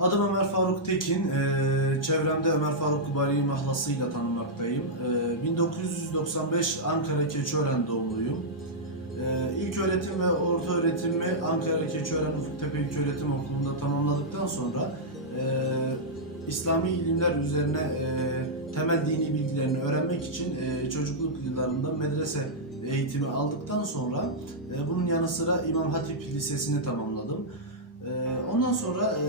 Adım Ömer Faruk Tekin. E, çevremde Ömer Faruk Kubari mahlasıyla tanınmaktayım. 1995 e, Ankara Keçiören doğumluyum. Ee, ilk öğretim ve orta öğretimi Ankara Keçiören Ufuktepe İlköğretim Okulu'nda tamamladıktan sonra e, İslami ilimler üzerine temel dini bilgilerini öğrenmek için çocukluk yıllarında medrese eğitimi aldıktan sonra e, bunun yanı sıra İmam Hatip Lisesi'ni tamamladım. Ee, Ondan sonra e,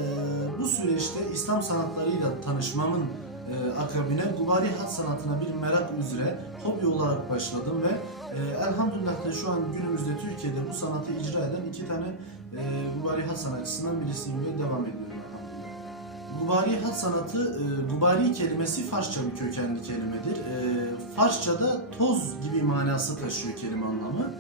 bu süreçte İslam sanatlarıyla tanışmamın e, akabine gubari hat sanatına bir merak üzere hobi olarak başladım ve e, elhamdülillah da şu an günümüzde Türkiye'de bu sanatı icra eden iki tane e, gubari hat sanatçısından birisiyim ve devam ediyorum. Gubari hat sanatı, e, gubari kelimesi Farsça bir kökenli kelimedir. E, Farsça'da toz gibi manası taşıyor kelime anlamı.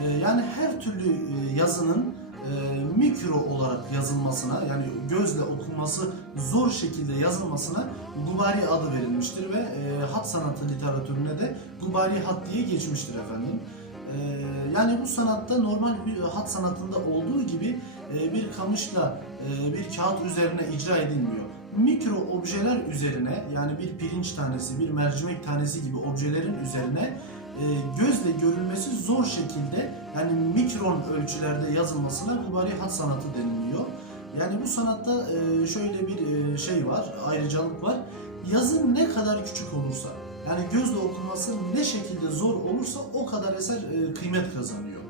E, yani her türlü e, yazının e, mikro olarak yazılmasına yani gözle okunması zor şekilde yazılmasına gubari adı verilmiştir ve e, hat sanatı literatürüne de gubari hat diye geçmiştir efendim. E, yani bu sanatta normal bir hat sanatında olduğu gibi e, bir kamışla e, bir kağıt üzerine icra edilmiyor. Mikro objeler üzerine yani bir pirinç tanesi, bir mercimek tanesi gibi objelerin üzerine e, gözle görülmesi zor şekilde yani mikron ölçülerde yazılmasına gubari hat sanatı deniliyor. Yani bu sanatta e, şöyle bir e, şey var, ayrıcalık var. Yazı ne kadar küçük olursa, yani gözle okunması ne şekilde zor olursa o kadar eser e, kıymet kazanıyor.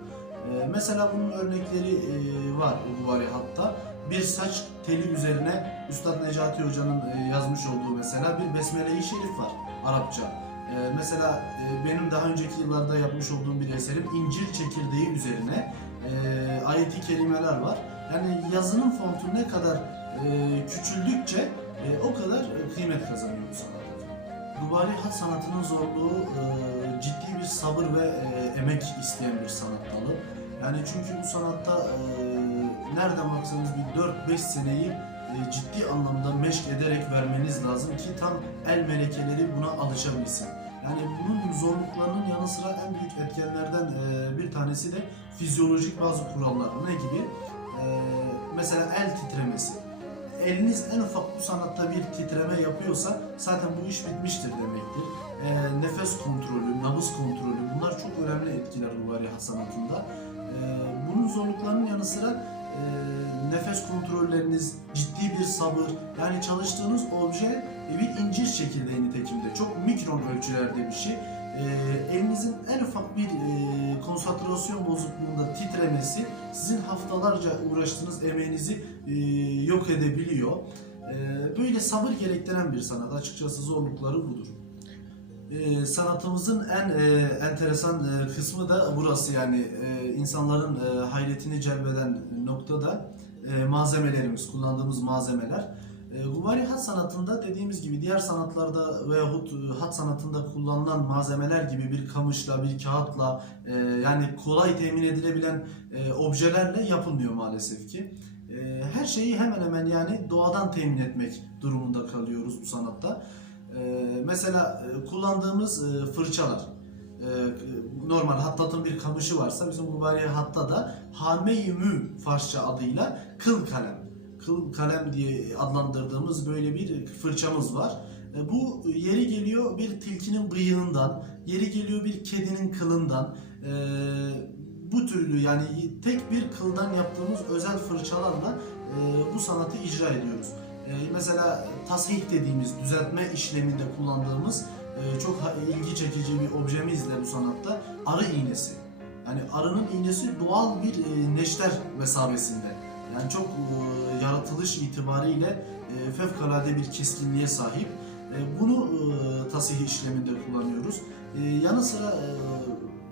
E, mesela bunun örnekleri e, var gubari hatta. Bir saç teli üzerine Üstad Necati Hoca'nın e, yazmış olduğu mesela bir Besmele-i Şerif var Arapça. Ee, mesela e, benim daha önceki yıllarda yapmış olduğum bir eserim İncil çekirdeği üzerine e, ayeti kelimeler var. Yani yazının fontu ne kadar e, küçüldükçe e, o kadar e, kıymet kazanıyor bu sanat. Dubari hat sanatının zorluğu e, ciddi bir sabır ve e, emek isteyen bir sanat dalı. Yani çünkü bu sanatta e, nereden baksanız bir 4-5 seneyi e, ciddi anlamda meşk ederek vermeniz lazım ki tam el melekeleri buna alışabilsin. Yani bunun zorluklarının yanı sıra en büyük etkenlerden e, bir tanesi de fizyolojik bazı kurallar. Ne gibi? E, mesela el titremesi. Eliniz en ufak bu sanatta bir titreme yapıyorsa zaten bu iş bitmiştir demektir. E, nefes kontrolü, nabız kontrolü bunlar çok önemli etkiler Rubari sanatında. E, bunun zorluklarının yanı sıra e, nefes kontrolleriniz, ciddi bir sabır, yani çalıştığınız obje bir incir çekirdeği nitekimde. Çok mikron ölçülerde bir şey. E, elinizin en ufak bir e, konsantrasyon bozukluğunda titremesi sizin haftalarca uğraştığınız emeğinizi e, yok edebiliyor. E, böyle sabır gerektiren bir sanat. Açıkçası zorlukları budur. E, sanatımızın en e, enteresan e, kısmı da burası yani e, insanların e, hayretini celbeden nokta da e, malzemelerimiz, kullandığımız malzemeler. E, Gubari hat sanatında dediğimiz gibi diğer sanatlarda veyahut e, hat sanatında kullanılan malzemeler gibi bir kamışla, bir kağıtla e, yani kolay temin edilebilen e, objelerle yapılmıyor maalesef ki. Her şeyi hemen hemen yani doğadan temin etmek durumunda kalıyoruz bu sanatta. Mesela kullandığımız fırçalar, e, normal hattatın bir kamışı varsa bizim Gubari hatta da hame-i mü Farsça adıyla kıl kalem kıl kalem diye adlandırdığımız böyle bir fırçamız var. E, Bu yeri geliyor bir tilkinin bıyığından, yeri geliyor bir kedinin kılından. E, Bu türlü yani tek bir kıldan yaptığımız özel fırçalarla e, bu sanatı icra ediyoruz. Mesela tasih dediğimiz düzeltme işleminde kullandığımız çok ilgi çekici bir objemizle bu sanatta arı iğnesi. Yani arının iğnesi doğal bir neşter mesabesinde. Yani çok yaratılış itibariyle e, fevkalade bir keskinliğe sahip. E, bunu e, tasih işleminde kullanıyoruz. E, yanı sıra e,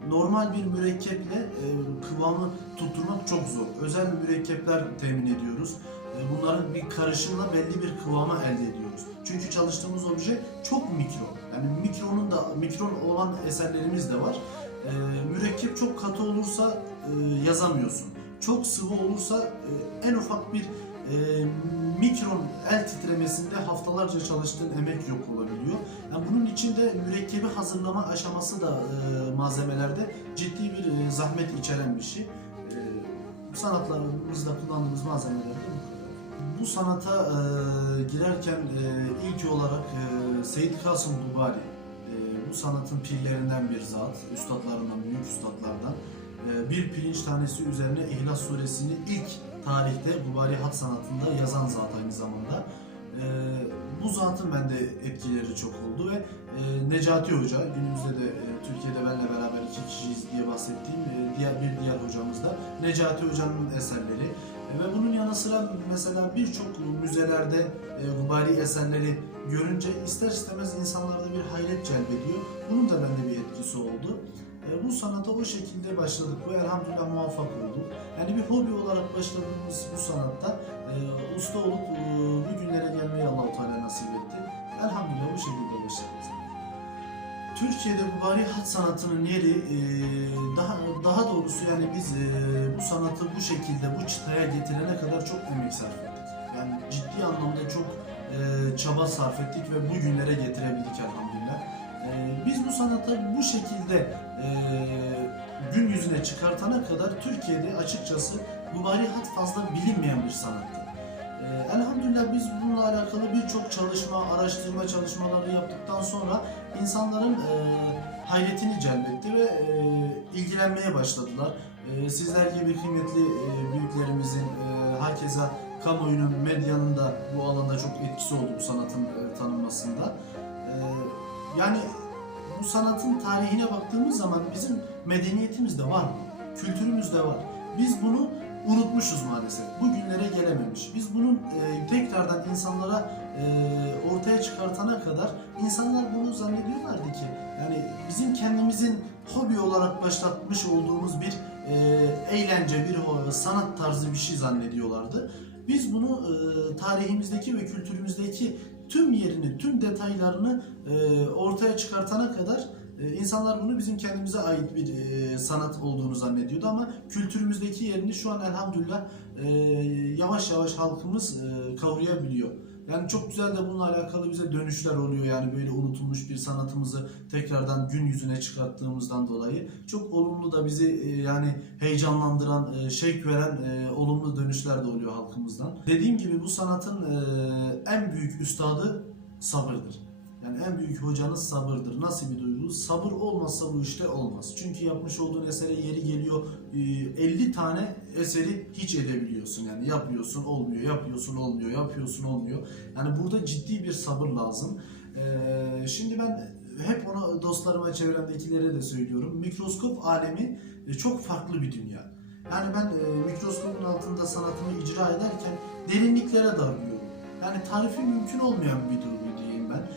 normal bir mürekkeple e, kıvamı tutturmak çok zor. Özel mürekkepler temin ediyoruz. E, bunların bir karışımla belli bir kıvama elde ediyoruz. Çünkü çalıştığımız obje çok mikro. Yani mikronun da mikron olan eserlerimiz de var. E, mürekkep çok katı olursa e, yazamıyorsun çok sıvı olursa e, en ufak bir e, mikron el titremesinde haftalarca çalıştığın emek yok olabiliyor. Yani bunun için de mürekkebi hazırlama aşaması da e, malzemelerde ciddi bir e, zahmet içeren bir şey. E, sanatlarımızda kullandığımız malzemeler de bu sanata e, girerken e, ilk olarak e, Seyit Kasım Dubari, e, bu sanatın pirlerinden bir zat, üstadlarından, büyük üstadlardan bir pirinç tanesi üzerine İhlas Suresini ilk tarihte Dubari hat sanatında yazan zat aynı zamanda. E, bu zatın bende etkileri çok oldu ve e, Necati Hoca, günümüzde de e, Türkiye'de benle beraber iki kişiyiz diye bahsettiğim e, diğer bir diğer hocamız da Necati Hoca'nın eserleri. Ve bunun yanı sıra mesela birçok müzelerde Gubari eserleri görünce ister istemez insanlarda bir hayret celbediyor. Bunun da bende bir etkisi oldu. E, bu sanata o şekilde başladık ve elhamdülillah muvaffak olduk. Yani bir hobi olarak başladığımız bu sanatta e, usta olup e, bu günlere gelmeyi Allah-u Teala nasip etti. Elhamdülillah bu şekilde başladık. Türkiye'de Gubari hat sanatının yeri e, daha daha doğrusu yani biz e, bu sanatı bu şekilde bu çıtaya getirene kadar çok emek sarf ettik. Yani ciddi anlamda çok e, çaba sarf ettik ve bu günlere getirebildik elhamdülillah. Biz bu sanatı bu şekilde e, gün yüzüne çıkartana kadar Türkiye'de açıkçası Gubari hat fazla bilinmeyen bir sanattı. E, elhamdülillah biz bununla alakalı birçok çalışma, araştırma çalışmaları yaptıktan sonra insanların e, hayretini celbetti ve e, ilgilenmeye başladılar. E, sizler gibi kıymetli e, büyüklerimizin, e, hakeza kamuoyunun, medyanın da bu alanda çok etkisi oldu bu sanatın e, tanınmasında. E, yani bu sanatın tarihine baktığımız zaman bizim medeniyetimizde var bu, kültürümüzde var. Biz bunu unutmuşuz maalesef. Bu günlere gelememiş. Biz bunun e, tekrardan insanlara e, ortaya çıkartana kadar insanlar bunu zannediyorlardı ki yani bizim kendimizin hobi olarak başlatmış olduğumuz bir e, eğlence, bir sanat tarzı bir şey zannediyorlardı. Biz bunu e, tarihimizdeki ve kültürümüzdeki tüm yerini, tüm detaylarını e, ortaya çıkartana kadar e, insanlar bunu bizim kendimize ait bir e, sanat olduğunu zannediyordu ama kültürümüzdeki yerini şu an elhamdülillah e, yavaş yavaş halkımız e, kavrayabiliyor. Yani çok güzel de bununla alakalı bize dönüşler oluyor yani böyle unutulmuş bir sanatımızı tekrardan gün yüzüne çıkarttığımızdan dolayı çok olumlu da bizi e, yani heyecanlandıran, e, şevk veren e, olumlu dönüşler de oluyor halkımızdan. Dediğim gibi bu sanatın en büyük üstadı sabırdır. Yani en büyük hocanız sabırdır. Nasıl bir duygu? Sabır olmazsa bu işte olmaz. Çünkü yapmış olduğun esere yeri geliyor e, 50 tane eseri hiç edebiliyorsun. Yani yapıyorsun olmuyor, yapıyorsun olmuyor, yapıyorsun olmuyor. Yani burada ciddi bir sabır lazım. E, Şimdi ben hep onu dostlarıma, çevremdekilere de söylüyorum. Mikroskop alemi e, çok farklı bir dünya. Yani ben e, mikroskopun altında sanatımı icra ederken derinliklere dalıyorum. Yani tarifi mümkün olmayan bir duygu diyeyim ben.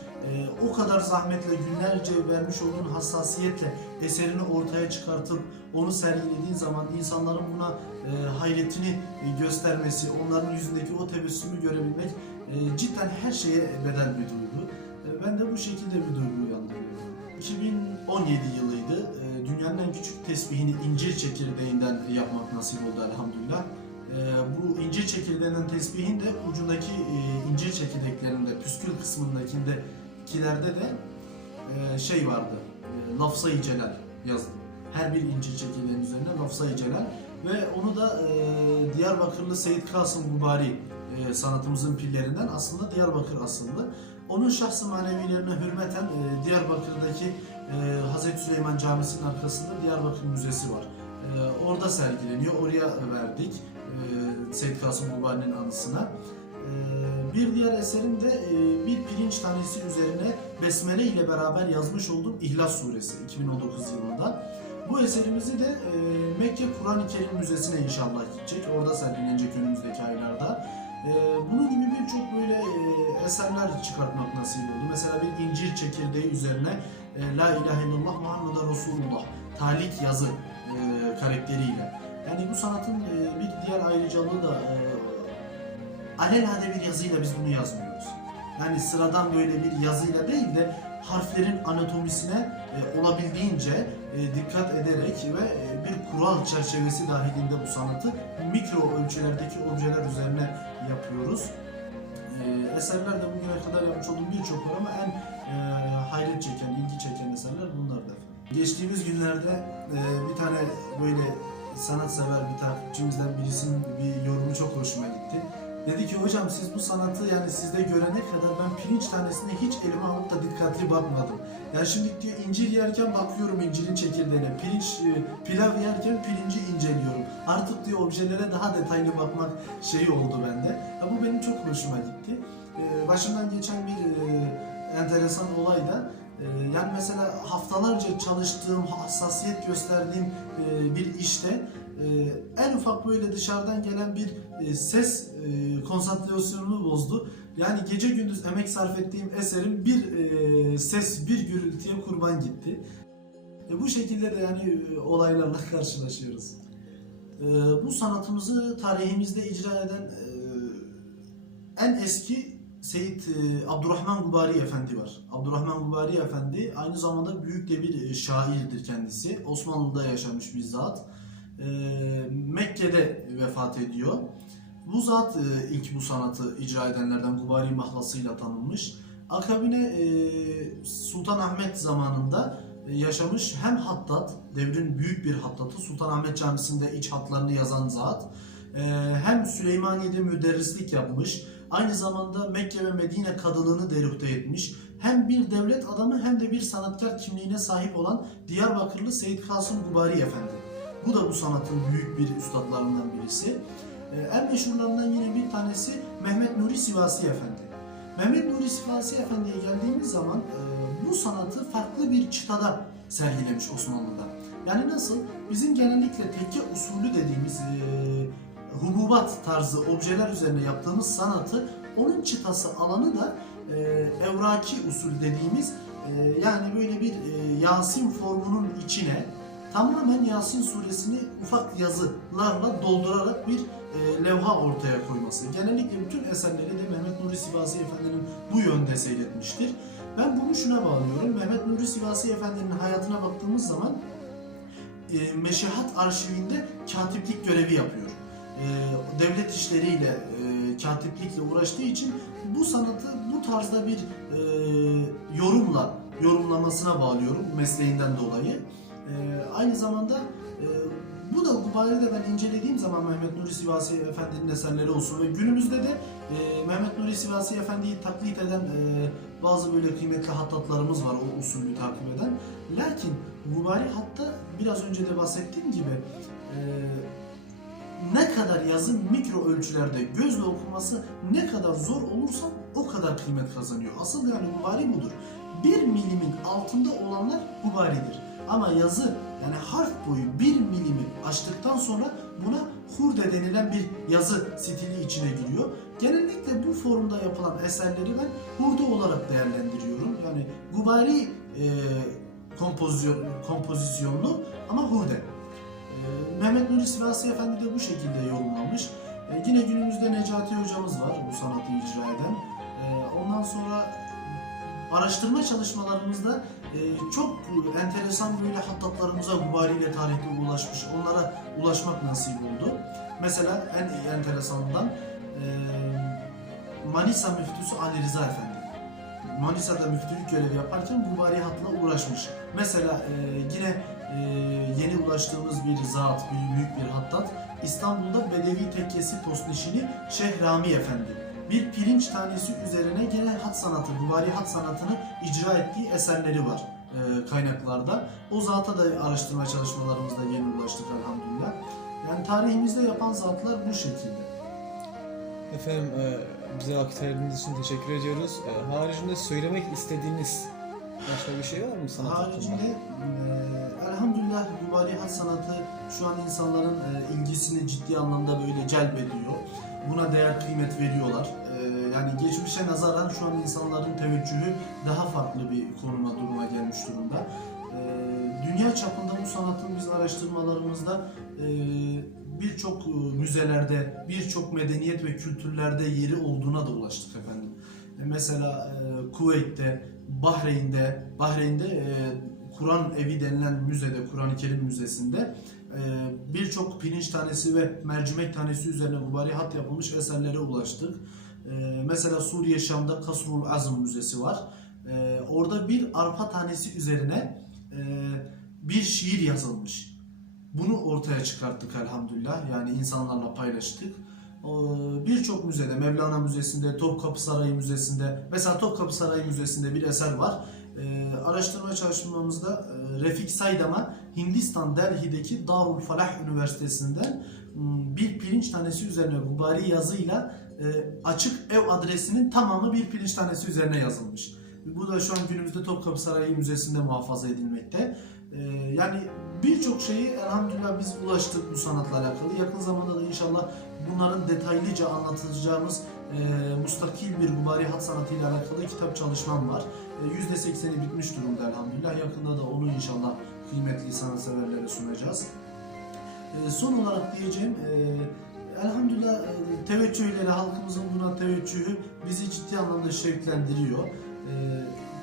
O kadar zahmetle günlerce vermiş olduğun hassasiyetle eserini ortaya çıkartıp onu sergilediğin zaman insanların buna e, hayretini e, göstermesi, onların yüzündeki o tebessümü görebilmek e, cidden her şeye bedel bir duygu. E, ben de bu şekilde bir duygu uyandırıyorum. 2017 yılıydı. E, dünyanın en küçük tesbihini incir çekirdeğinden yapmak nasip oldu elhamdülillah. E, bu incir çekirdeğinden tesbihin de ucundaki e, incir çekirdeklerinde, püskül kısmındakinde kilerde de e, şey vardı. E, Lafza-i Celal yazdı. Her bir incir çekirdeğinin üzerine Lafza-i Celal ve onu da e, Diyarbakırlı Seyit Kasım Mübari e, sanatımızın pillerinden aslında Diyarbakır asıllı. Onun şahsı manevilerine hürmeten e, Diyarbakır'daki e, Hazreti Süleyman Camisi'nin arkasında Diyarbakır Müzesi var. E, orada sergileniyor. Oraya verdik. E, Seyit Kasım Mübari'nin anısına. Bir diğer eserim de e, bir pirinç tanesi üzerine Besmele ile beraber yazmış olduğum İhlas Suresi 2019 yılında. Bu eserimizi de e, Mekke Kur'an-ı Kerim Müzesi'ne inşallah gidecek. Orada sergilenecek önümüzdeki aylarda. E, Bunun gibi birçok böyle e, eserler çıkartmak nasip oldu. Mesela bir incir çekirdeği üzerine La ilahe illallah Muhammeden Resulullah talik yazı e, karakteriyle. Yani bu sanatın bir diğer ayrıcalığı da alelade bir yazıyla biz bunu yazmıyoruz. Yani sıradan böyle bir yazıyla değil de harflerin anatomisine e, olabildiğince e, dikkat ederek ve e, bir kural çerçevesi dahilinde bu sanatı mikro ölçülerdeki objeler üzerine yapıyoruz. E, eserler de bugüne kadar yapmış olduğum birçok var ama en e, hayret çeken, ilgi çeken eserler bunlar da. Geçtiğimiz günlerde e, bir tane böyle sanatsever bir takipçimizden birisinin bir yorumu çok hoşuma gitti. Dedi ki hocam siz bu sanatı yani sizde görene kadar ben pirinç tanesine hiç elime alıp da dikkatli bakmadım. Yani şimdi diyor incir yerken bakıyorum incirin çekirdeğine, pirinç e, pilav yerken pirinci inceliyorum. Artık diyor objelere daha detaylı bakmak şeyi oldu bende. Ya bu benim çok hoşuma gitti. E, başımdan geçen bir e, enteresan olay da yani mesela haftalarca çalıştığım, hassasiyet gösterdiğim bir işte en ufak böyle dışarıdan gelen bir e, ses e, konsantrasyonumu bozdu. Yani gece gündüz emek sarf ettiğim eserim bir e, ses, bir gürültüye kurban gitti. Bu şekilde de yani olaylarla karşılaşıyoruz. E, bu sanatımızı tarihimizde icra eden en eski Seyit Abdurrahman Gubari Efendi var. Abdurrahman Gubari Efendi aynı zamanda büyük de bir şairdir kendisi. Osmanlı'da yaşamış bir zat. E, Mekke'de vefat ediyor. Bu zat e, ilk bu sanatı icra edenlerden Gubari mahlasıyla tanınmış. Akabine e, Sultan Ahmet zamanında e, yaşamış hem hattat, devrin büyük bir hattatı Sultanahmet Camisi'nde iç hatlarını yazan zat. E, hem Süleymaniye'de müderrislik yapmış, aynı zamanda Mekke ve Medine kadılığını derühte etmiş. Hem bir devlet adamı hem de bir sanatkar kimliğine sahip olan Diyarbakırlı Seyit Kasım Gubari Efendi. Bu da bu sanatın büyük bir üstadlarından birisi. Ee, en meşhurlarından yine bir tanesi Mehmet Nuri Sivasi Efendi. Mehmet Nuri Sivasi Efendi'ye geldiğimiz zaman e, bu sanatı farklı bir çıtada sergilemiş Osmanlı'da. Yani nasıl? Bizim genellikle tekke usulü dediğimiz e, hububat tarzı objeler üzerine yaptığımız sanatı onun çıtası alanı da e, evraki usul dediğimiz e, yani böyle bir e, Yasin formunun içine tamamen Yasin suresini ufak yazılarla doldurarak bir e, levha ortaya koyması. Genellikle bütün eserleri de Mehmet Nuri Sivasi Efendi'nin bu yönde seyretmiştir. Ben bunu şuna bağlıyorum. Mehmet Nuri Sivasi Efendi'nin hayatına baktığımız zaman e, Meşihat arşivinde katiplik görevi yapıyor. E, devlet işleriyle, e, katiplikle uğraştığı için bu sanatı bu tarzda bir e, yorumla yorumlamasına bağlıyorum mesleğinden dolayı. Aynı zamanda e, bu da Gubari'de ben incelediğim zaman Mehmet Nuri Sivasi Efendi'nin eserleri olsun ve günümüzde de e, Mehmet Nuri Sivasi Efendi'yi taklit eden e, bazı böyle kıymetli hattatlarımız var o usulü takip eden. Lakin Gubari hatta biraz önce de bahsettiğim gibi e, ne kadar yazın mikro ölçülerde gözle okunması ne kadar zor olursa o kadar kıymet kazanıyor. Asıl yani Gubari budur. Bir milimin altında olanlar Gubari'dir. Ama yazı yani harf boyu bir milimi aştıktan sonra buna hurde denilen bir yazı stili içine giriyor. Genellikle bu formda yapılan eserleri ben hurde olarak değerlendiriyorum. Yani Gubari e, kompozisyon, kompozisyonlu ama hurde. E, Mehmet Nuri Sivasi Efendi de bu şekilde yorumlamış. E, yine günümüzde Necati hocamız var bu sanatı icra eden. E, ondan sonra araştırma çalışmalarımızda e, çok enteresan böyle hattatlarımıza Gubari ile tarihte ulaşmış, onlara ulaşmak nasip oldu. Mesela en enteresanından e, Manisa müftüsü Ali Rıza Efendi. Manisa'da müftülük görevi yaparken Gubari hatla uğraşmış. Mesela e, yine yeni ulaştığımız bir zat, büyük bir hattat İstanbul'da Bedevi Tekkesi Tosnişini Şeyh Rami Efendi bir pirinç tanesi üzerine gene hat sanatı, Gubari hat sanatını icra ettiği eserleri var e, kaynaklarda. O zata da araştırma çalışmalarımızda yeni ulaştık elhamdülillah. Yani tarihimizde yapan zatlar bu şekilde. Efendim e, bize aktardığınız için teşekkür ediyoruz. E, haricinde söylemek istediğiniz başka bir şey var mı sanat Haricinde e, elhamdülillah Gubari hat sanatı şu an insanların e, ilgisini ciddi anlamda böyle celbediyor. Buna değer kıymet veriyorlar. E, yani geçmişe nazaran şu an insanların teveccühü daha farklı bir konuma duruma gelmiş durumda. E, dünya çapında bu sanatın biz araştırmalarımızda e, birçok e, müzelerde, birçok medeniyet ve kültürlerde yeri olduğuna da ulaştık efendim. E, mesela e, Kuveyt'te, Bahreyn'de, Bahreyn'de Kur'an evi denilen müzede, Kur'an-ı Kerim Müzesi'nde birçok pirinç tanesi ve mercimek tanesi üzerine mübarek hat yapılmış eserlere ulaştık. E, mesela Suriye Şam'da Kasrul Azm Müzesi var. E, orada bir arpa tanesi üzerine e, bir şiir yazılmış. Bunu ortaya çıkarttık elhamdülillah. Yani insanlarla paylaştık. Ee, Birçok müzede, Mevlana Müzesi'nde, Topkapı Sarayı Müzesi'nde, mesela Topkapı Sarayı Müzesi'nde bir eser var. Ee, araştırma çalışmamızda e, Refik Saydam'a Hindistan Delhi'deki Darul Falah Üniversitesi'nden m, bir pirinç tanesi üzerine gubari yazıyla e, açık ev adresinin tamamı bir pirinç tanesi üzerine yazılmış. Bu da şu an günümüzde Topkapı Sarayı Müzesi'nde muhafaza edilmekte. Ee, yani birçok şeyi elhamdülillah biz ulaştık bu sanatla alakalı. Yakın zamanda da inşallah bunların detaylıca anlatılacağımız e, mustakil bir gubari hat sanatıyla alakalı kitap çalışmam var. E, %80'i bitmiş durumda elhamdülillah. Yakında da onu inşallah kıymetli sanatseverlere sunacağız. E, son olarak diyeceğim e, elhamdülillah e, teveccühleri, halkımızın buna teveccühü bizi ciddi anlamda şevklendiriyor. E,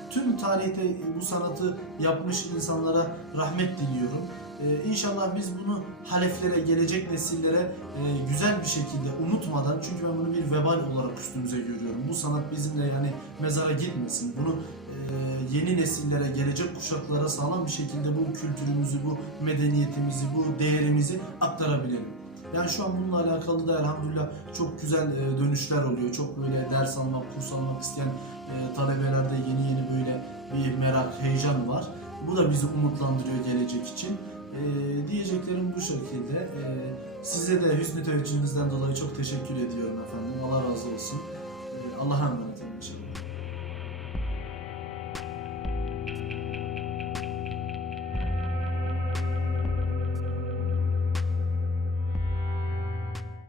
tüm tarihte bu sanatı yapmış insanlara rahmet diliyorum. Ee, inşallah biz bunu haleflere, gelecek nesillere e, güzel bir şekilde unutmadan çünkü ben bunu bir vebal olarak üstümüze görüyorum. Bu sanat bizimle yani mezara gitmesin. Bunu e, yeni nesillere, gelecek kuşaklara sağlam bir şekilde bu kültürümüzü, bu medeniyetimizi, bu değerimizi aktarabilelim. Yani şu an bununla alakalı da elhamdülillah çok güzel e, dönüşler oluyor. Çok böyle ders almak, kurs almak isteyen e, talebelerde yeni yeni böyle bir merak, heyecan var. Bu da bizi umutlandırıyor gelecek için. E, diyeceklerim bu şekilde. E, size de hüsnü teveccühünüzden dolayı çok teşekkür ediyorum efendim. Allah razı olsun. E, Allah'a emanet.